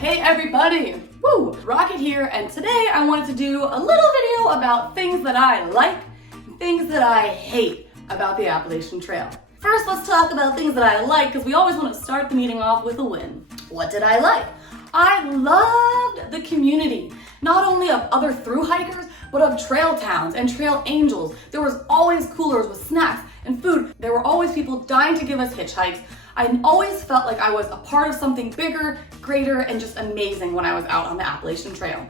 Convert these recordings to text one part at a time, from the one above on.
Hey everybody! Woo! Rocket here, and today I wanted to do a little video about things that I like and things that I hate about the Appalachian Trail. First, let's talk about things that I like, because we always want to start the meeting off with a win. What did I like? I loved the community, not only of other thru hikers, but of trail towns and trail angels. There was always coolers with snacks and food. There were always people dying to give us hitchhikes. I always felt like I was a part of something bigger, greater, and just amazing when I was out on the Appalachian Trail.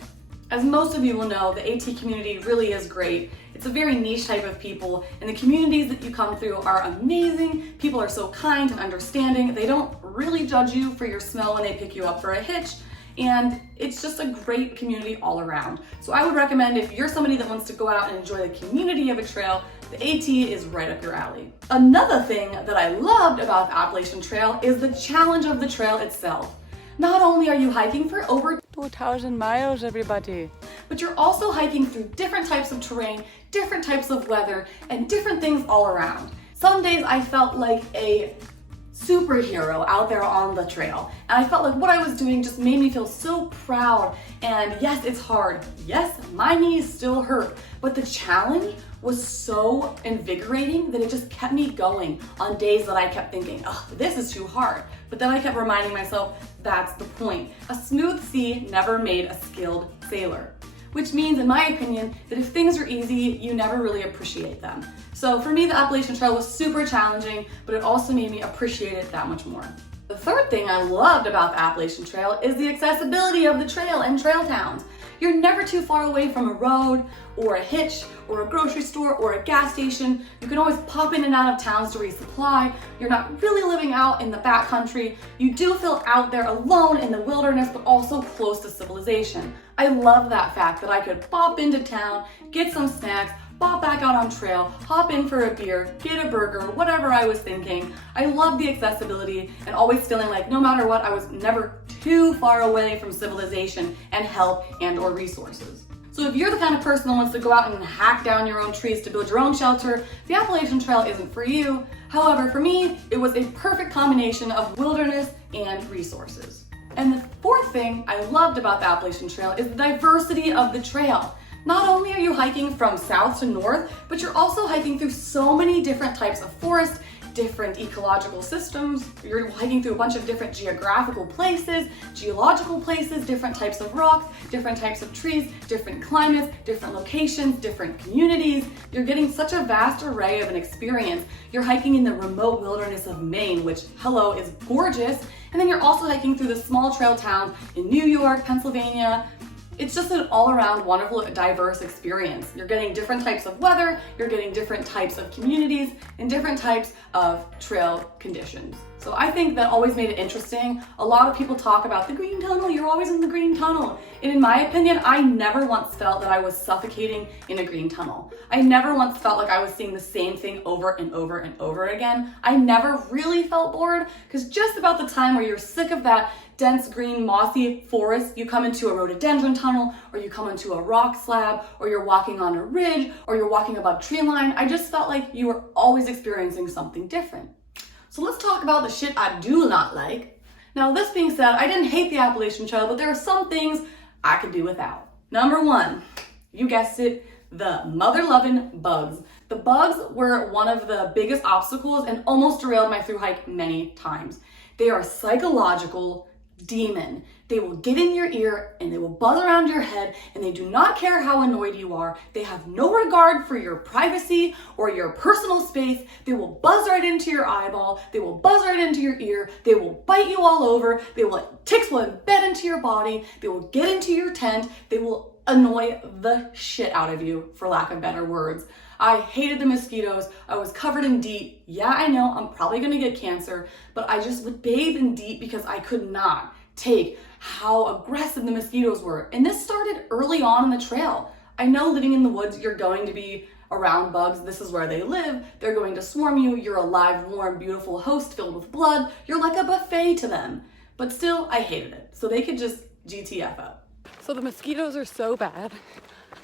As most of you will know, the AT community really is great. It's a very niche type of people, and the communities that you come through are amazing. People are so kind and understanding. They don't really judge you for your smell when they pick you up for a hitch, and it's just a great community all around. So I would recommend, if you're somebody that wants to go out and enjoy the community of a trail, the AT is right up your alley. Another thing that I loved about the Appalachian Trail is the challenge of the trail itself. Not only are you hiking for over 2,000 miles, everybody, but you're also hiking through different types of terrain, different types of weather, and different things all around. Some days I felt like a superhero out there on the trail, and I felt like what I was doing just made me feel so proud. And yes, it's hard. Yes, my knees still hurt, but the challenge was so invigorating that it just kept me going on days that I kept thinking, oh, this is too hard. But then I kept reminding myself, that's the point. A smooth sea never made a skilled sailor. Which means, in my opinion, that if things are easy, you never really appreciate them. So for me, the Appalachian Trail was super challenging, but it also made me appreciate it that much more. The third thing I loved about the Appalachian Trail is the accessibility of the trail and trail towns. You're never too far away from a road or a hitch or a grocery store or a gas station. You can always pop in and out of towns to resupply. You're not really living out in the backcountry. You do feel out there alone in the wilderness, but also close to civilization. I love that fact that I could pop into town, get some snacks, pop back out on trail, hop in for a beer, get a burger, whatever I was thinking. I love the accessibility and always feeling like no matter what, I was never too far away from civilization and help and or resources. So if you're the kind of person that wants to go out and hack down your own trees to build your own shelter, the Appalachian Trail isn't for you. However, for me, it was a perfect combination of wilderness and resources. And the fourth thing I loved about the Appalachian Trail is the diversity of the trail. Not only are you hiking from south to north, but you're also hiking through so many different types of forest, different ecological systems. You're hiking through a bunch of different geographical places, geological places, different types of rocks, different types of trees, different climates, different locations, different communities. You're getting such a vast array of an experience. You're hiking in the remote wilderness of Maine, which, hello, is gorgeous. And then you're also hiking through the small trail towns in New York, Pennsylvania. It's just an all-around wonderful, diverse experience. You're getting different types of weather, you're getting different types of communities, and different types of trail conditions. So I think that always made it interesting. A lot of people talk about the green tunnel, you're always in the green tunnel. And in my opinion, I never once felt that I was suffocating in a green tunnel. I never once felt like I was seeing the same thing over and over and over again. I never really felt bored, because just about the time where you're sick of that dense green mossy forest, you come into a rhododendron tunnel, or you come into a rock slab, or you're walking on a ridge, or you're walking above tree line. I just felt like you were always experiencing something different. So let's talk about the shit I do not like. Now, this being said, I didn't hate the Appalachian Trail, but there are some things I could do without. Number one, you guessed it, the mother-loving bugs. The bugs were one of the biggest obstacles and almost derailed my thru hike many times. They are psychological demon. They will get in your ear and they will buzz around your head, and they do not care how annoyed you are. They have no regard for your privacy or your personal space. They will buzz right into your eyeball. They will buzz right into your ear. They will bite you all over. Ticks will embed into your body. They will get into your tent. They will annoy the shit out of you, for lack of better words. I hated the mosquitoes. I was covered in DEET. Yeah, I know I'm probably gonna get cancer, but I just would bathe in DEET because I could not take how aggressive the mosquitoes were. And this started early on in the trail. I know living in the woods, you're going to be around bugs. This is where they live. They're going to swarm you. You're a live, warm, beautiful host filled with blood. You're like a buffet to them. But still, I hated it. So they could just GTFO. So the mosquitoes are so bad.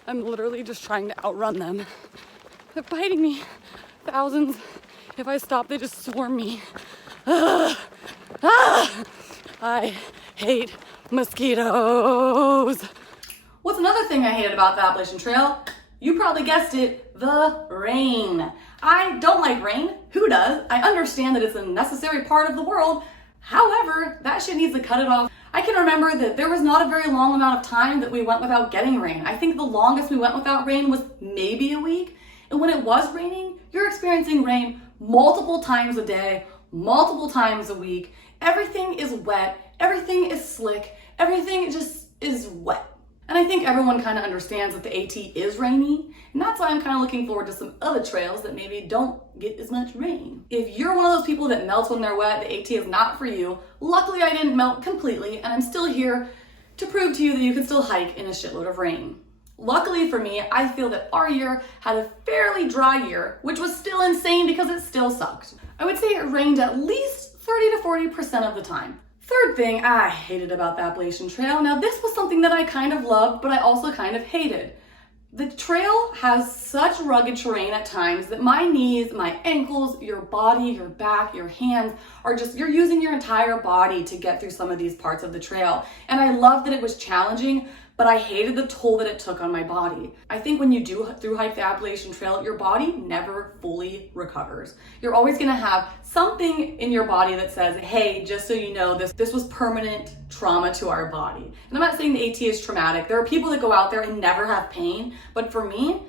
I'm literally just trying to outrun them. They're biting me. Thousands. If I stop, they just swarm me. I hate Mosquitoes. What's another thing I hated about the Appalachian Trail? You probably guessed it, the rain. I don't like rain. Who does? I understand that it's a necessary part of the world. However, that shit needs to cut it off. I can remember that there was not a very long amount of time that we went without getting rain. I think the longest we went without rain was maybe a week. And when it was raining, you're experiencing rain multiple times a day, multiple times a week. Everything is wet. Everything is slick. Everything just is wet. And I think everyone kind of understands that the AT is rainy, and that's why I'm kind of looking forward to some other trails that maybe don't get as much rain. If you're one of those people that melts when they're wet, the AT is not for you. Luckily, I didn't melt completely, and I'm still here to prove to you that you can still hike in a shitload of rain. Luckily for me, I feel that our year had a fairly dry year, which was still insane because it still sucked. I would say it rained at least 30 to 40% of the time. Third thing I hated about the Appalachian Trail. Now this was something that I kind of loved, but I also kind of hated. The trail has such rugged terrain at times that my knees, my ankles, your body, your back, your hands are just, you're using your entire body to get through some of these parts of the trail. And I loved that it was challenging, but I hated the toll that it took on my body. I think when you do through hike the Appalachian Trail, your body never fully recovers. You're always gonna have something in your body that says, hey, just so you know, this was permanent trauma to our body. And I'm not saying the AT is traumatic. There are people that go out there and never have pain, but for me,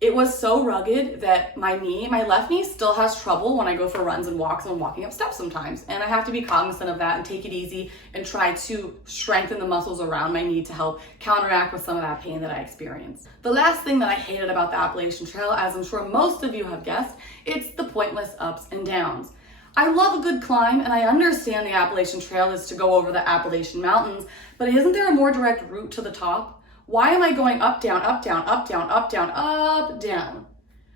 it was so rugged that my left knee still has trouble when I go for runs and walks and walking up steps sometimes. And I have to be cognizant of that and take it easy and try to strengthen the muscles around my knee to help counteract with some of that pain that I experience. The last thing that I hated about the Appalachian Trail, as I'm sure most of you have guessed, it's the pointless ups and downs. I love a good climb, and I understand the Appalachian Trail is to go over the Appalachian Mountains, but isn't there a more direct route to the top? Why am I going up, down, up, down, up, down, up, down, up, down?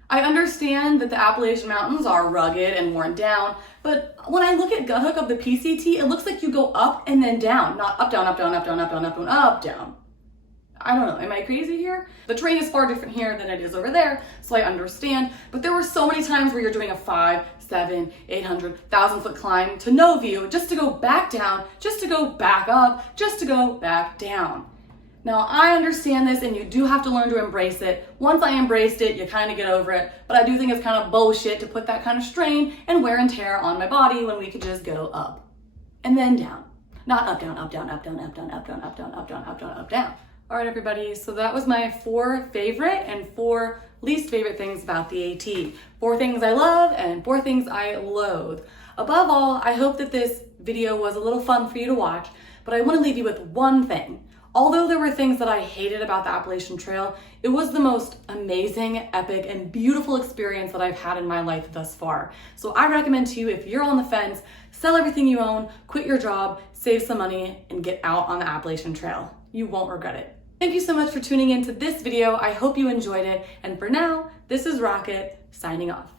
I understand that the Appalachian Mountains are rugged and worn down, but when I look at gut hook of the PCT, it looks like you go up and then down, not up, down, up, down, up, down, up, down, up, down, up, down. I don't know, am I crazy here? The terrain is far different here than it is over there, so I understand, but there were so many times where you're doing a 5, 7, 800, 1,000-foot climb to no view, just to go back down, just to go back up, just to go back down. Now, I understand this, and you do have to learn to embrace it. Once I embraced it, you kind of get over it, but I do think it's kind of bullshit to put that kind of strain and wear and tear on my body when we could just go up and then down. Not up, down, up, down, up, down, up, down, up, down, up, down, up, down, up, down, up, down. All right, everybody, so that was my 4 favorite and 4 least favorite things about the AT. 4 things I love and 4 things I loathe. Above all, I hope that this video was a little fun for you to watch, but I want to leave you with one thing. Although there were things that I hated about the Appalachian Trail, it was the most amazing, epic, and beautiful experience that I've had in my life thus far. So I recommend to you, if you're on the fence, sell everything you own, quit your job, save some money, and get out on the Appalachian Trail. You won't regret it. Thank you so much for tuning into this video. I hope you enjoyed it. And for now, this is Rocket signing off.